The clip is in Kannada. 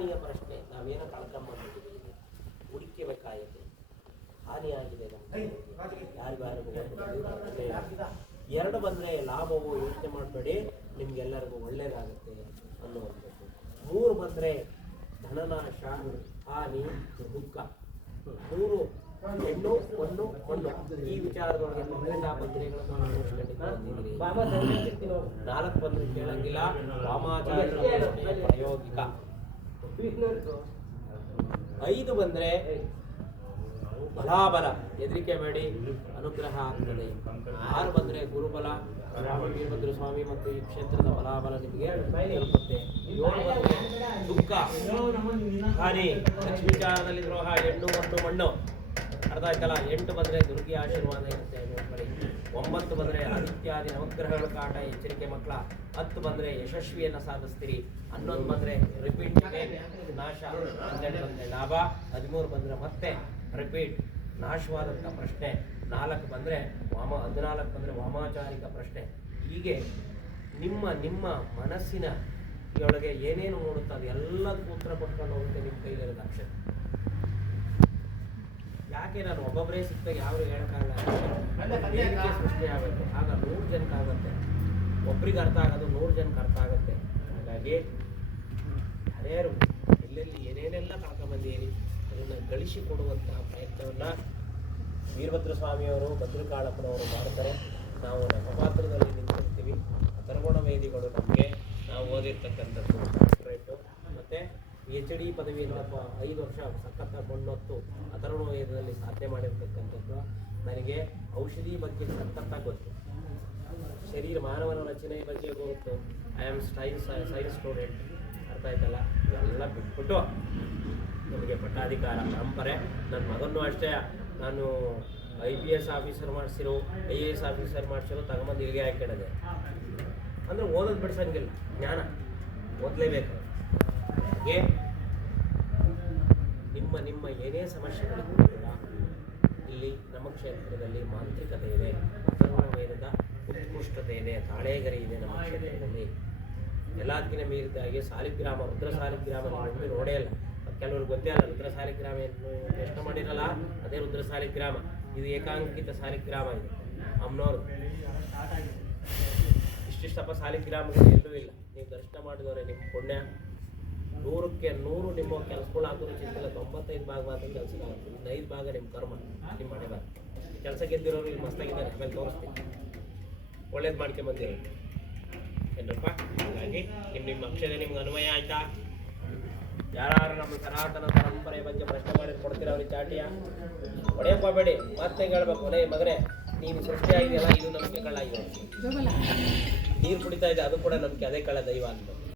ಹಾನಿಯ ಪ್ರಶ್ನೆ. ನಾವೇನೋ ಕಳ್ಕೊಂಬಂದಿದ್ದೀವಿ ಹುಡುಕಬೇಕಾಯಿತು ಹಾನಿಯಾಗಿದೆ ನಮ್ಗೆ. ಯಾರಿಗಾರಿಗೂ ಯಾರು ಬಂದಿಲ್ಲ. ಎರಡು ಬಂದರೆ ಲಾಭವು ಯೋಚನೆ ಮಾಡಬೇಡಿ. ನಿಮ್ಗೆಲ್ಲರಿಗೂ ಒಳ್ಳೇದಾಗುತ್ತೆ ಅನ್ನುವಂಥದ್ದು. ಮೂರು ಬಂದರೆ ಧನನಾಶ ಹಾನಿ ದುಃಖ. ಮೂರು ಹೆಣ್ಣು ಒಂದು ಮಣ್ಣು. ಈ ವಿಚಾರದೊಳಗೆ ನಾಲ್ಕು ಬಂದ್ರೆ ಕೇಳಂಗಿಲ್ಲ. ವಾಮಾಚಾರ ಪ್ರಾಯೋಗಿಕ. ಐದು ಬಂದ್ರೆ ಬಲಾಬಲ, ಹೆದರಿಕೆ ಬೇಡಿ, ಅನುಗ್ರಹ ಆಗ್ತದೆ. ಆರು ಬಂದ್ರೆ ಗುರುಬಲ ವೀರಭದ್ರ ಸ್ವಾಮಿ ಮತ್ತು ಈ ಕ್ಷೇತ್ರದ ಬಲಾಬಲ ನಿಮಗೆ ತಲುಪುತ್ತೆ. ಏಳು ಬಂದ್ರೆ ದುಃಖ. ಹಾನಿ ಲಕ್ಷ್ಮೀಚಾರದಲ್ಲಿ ದ್ರೋಹ ಹೆಣ್ಣು ಮಣ್ಣು ಮಣ್ಣು. ಅರ್ಥ ಆಯ್ತಲ್ಲ ಎಂಟು ಬಂದ್ರೆ ದುರ್ಗಿ ಆಶೀರ್ವಾದ ಇರುತ್ತೆ. ನೋಡ್ಕೊಳ್ಳಿ ಒಂಬತ್ತು ಬಂದರೆ ಆದಿತ್ಯಾದಿ ನವಗ್ರಹಗಳ ಕಾಟ, ಎಚ್ಚರಿಕೆ ಮಕ್ಕಳ, ಹತ್ತು ಬಂದರೆ ಯಶಸ್ವಿಯನ್ನು ಸಾಧಿಸ್ತೀರಿ, ಹನ್ನೊಂದು ಬಂದರೆ ರಿಪೀಟ್ ನಾಶ, ಹನ್ನೆರಡು ಬಂದರೆ ಲಾಭ, ಹದಿಮೂರು ಬಂದರೆ ಮತ್ತೆ ರಿಪೀಟ್ ನಾಶವಾದಂಥ ಪ್ರಶ್ನೆ, ನಾಲ್ಕು ಬಂದರೆ ವಾಮ, ಹದಿನಾಲ್ಕು ಬಂದರೆ ವಾಮಾಚಾರಿಕ ಪ್ರಶ್ನೆ. ಹೀಗೆ ನಿಮ್ಮ ನಿಮ್ಮ ಮನಸ್ಸಿನ ಒಳಗೆ ಏನೇನು ನೋಡುತ್ತ ಅದು ಎಲ್ಲದಕ್ಕೂ ಉತ್ತರ ಕೊಟ್ಕೊಂಡು ಹೋಗುತ್ತೆ ನಿಮ್ಮ ಅಕ್ಷರ ಯಾಕೆ ನಾನು ಒಬ್ಬೊಬ್ಬರೇ ಸಿಕ್ತಾಗ ಯಾರು ಹೇಳೋಕ್ಕಾಗಲ್ಲ? ಸೃಷ್ಟಿ ಆಗುತ್ತೆ. ಆಗ ನೂರು ಜನಕ್ಕೆ ಆಗುತ್ತೆ. ಒಬ್ರಿಗೆ ಅರ್ಥ ಆಗೋದು ನೂರು ಜನಕ್ಕೆ ಅರ್ಥ ಆಗುತ್ತೆ. ಹಾಗಾಗಿ ಯಾರ್ಯಾರು ಎಲ್ಲೆಲ್ಲಿ ಏನೇನೆಲ್ಲ ಕಳ್ಕೊಂಬಂದಿರಿ ಅದನ್ನು ಗಳಿಸಿಕೊಡುವಂತಹ ಪ್ರಯತ್ನವನ್ನು ವೀರಭದ್ರ ಸ್ವಾಮಿಯವರು ಭದ್ರಕಾಳಪ್ಪನವರು ಮಾಡ್ತಾರೆ. ನಾವು ನಮ್ಮ ಪಾತ್ರದಲ್ಲಿ ನಿಂತಿರ್ತೀವಿ. ಅಥರ್ವಣ ವೇದಿಗಳು ನಮಗೆ ನಾವು ಓದಿರ್ತಕ್ಕಂಥದ್ದು. ಡಾಕ್ಟ್ರೇಟು ಮತ್ತು ಎಚ್ ಡಿ ಪದವಿಯನ್ನು ಅಥವಾ ಐದು ವರ್ಷ ಸಖತ್ತ ಕೊಂಡೊತ್ತು ಅಥರ್ವಣ ವೇದದಲ್ಲಿ ಸಾಧನೆ ಮಾಡಿರ್ತಕ್ಕಂಥದ್ದು. ನನಗೆ ಔಷಧಿ ಬಗ್ಗೆ ಸಖತ್ತಾಗಿ ಗೊತ್ತು. ಶರೀರ ಮಾನವನ ರಚನೆ ಬಗ್ಗೆ ಗೊತ್ತು. I am science science student ಅರ್ಥ ಆಯ್ತಲ್ಲ? ಎಲ್ಲ ಬಿಟ್ಬಿಟ್ಟು ನಮಗೆ ಪಟ್ಟಾಧಿಕಾರ, ಪರಂಪರೆ. ನನ್ನ ಮಗನೂ ಅಷ್ಟೇ. ನಾನು ಐ ಪಿ ಎಸ್ ಆಫೀಸರ್ ಮಾಡಿಸಿರೋ ಐ ಎ ಎಸ್ ಆಫೀಸರ್ ಮಾಡಿಸಿರೋ, ತಗೊಂಬಂದು ಇಲ್ಲಿಗೆ ಹಾಕಿಡದೆ ಅಂದರೆ ಓದೋದು ಬಿಡ್ಸಂಗಿಲ್ಲ. ಜ್ಞಾನ. ಓದಲೇಬೇಕು. ಹಾಗೆ ನಿಮ್ಮ ನಿಮ್ಮ ಏನೇ ಸಮಸ್ಯೆಗಳು ಕೂಡ ಇಲ್ಲಿ ನಮ್ಮ ಕ್ಷೇತ್ರದಲ್ಲಿ ಮಾಂತ್ರಿಕತೆ ಇದೆ ಅಥರ್ವ ಉತ್ಕೃಷ್ಟತೆ ಇದೆ ತಾಳೇಗರಿ ಇದೆ ನಮ್ಮ ಕ್ಷೇತ್ರದಲ್ಲಿ. ಎಲ್ಲದಕ್ಕಿಂತ ಮೀರಿದಾಗೆ ಸಾಲಿಗ್ರಾಮ ರುದ್ರ ಸಾಲಿಗ್ರಾಮ ನೀವು ನೋಡೇ ಇಲ್ಲ. ಕೆಲವರು ಗೊತ್ತೇ ಅಲ್ಲ ರುದ್ರ ಸಾಲಿಗ್ರಾಮ ಏನು ದರ್ಶನ ಮಾಡಿರಲ್ಲ, ಅದೇ ರುದ್ರ ಸಾಲಿಗ್ರಾಮ ಇದು ಏಕಾಂಕಿತ ಸಾಲಿಗ್ರಾಮ ಇದೆ, ಅಮ್ಮನವ್ರು. ಇಷ್ಟಿಷ್ಟಪ್ಪ ಸಾಲಿಗ್ರಾಮಗಳು ಎಲ್ಲೂ ಇಲ್ಲ. ನೀವು ದರ್ಶನ ಮಾಡಿದವರೇ, ನಿಮ್ಮ ಪುಣ್ಯ. ನೂರಕ್ಕೆ ನೂರು ನಿಮ್ಮ ಕೆಲಸಗಳು ಹಾಕಿದ್ರು ಚಿಂತಿಲ್ಲ ತೊಂಬತ್ತೈದು ಭಾಗ ಮಾತ್ರ ಕೆಲಸ ಐದು ಭಾಗ ನಿಮ್ಮ ಕರ್ಮ, ನಿಮ್ಮ ಮನೆ ಬಾರ ಕೆಲಸ ಗೆದ್ದಿರೋರು ಇಲ್ಲಿ ಮಸ್ತಾಗಿದ್ದಾರೆ ಆಮೇಲೆ ತೋರಿಸ್ತೀನಿ. ಒಳ್ಳೇದು ಮಾಡ್ಕೊಂಬಂದಿರೋ ಏನಪ್ಪ? ಹಾಗಾಗಿ ನಿಮ್ಮ ನಿಮ್ಮ ಅಕ್ಷರ ನಿಮ್ಗೆ ಅನ್ವಯ ಆಯ್ತಾ? ಯಾರು ನಮ್ಮ ಸನಾತನ ಪರಂಪರೆ ಬಗ್ಗೆ ಪ್ರಶ್ನೆ ಮಾಡಿ ಕೊಡ್ತೀರ ಅವ್ರಿಗೆ ಚಾಟಿಯ? ಹೊಡೆಯಕ್ಕೆ ಹೋಗ್ಬೇಡಿ ಮತ್ತೆ ಹೇಳ್ಬೇಕು. ಒಳ್ಳೆ ಮಗನೇ, ನೀನು ಸೃಷ್ಟಿ ಆಗಿದೆಯಲ್ಲ ಇದು ನಮಗೆ ಕಳ್ಳ ನೀರು ಕುಡಿತಾ ಇದೆ, ಅದು ಕೂಡ ನಮಗೆ ಅದೇ ಕಳ್ಳ ದೈವ ಅಂತ.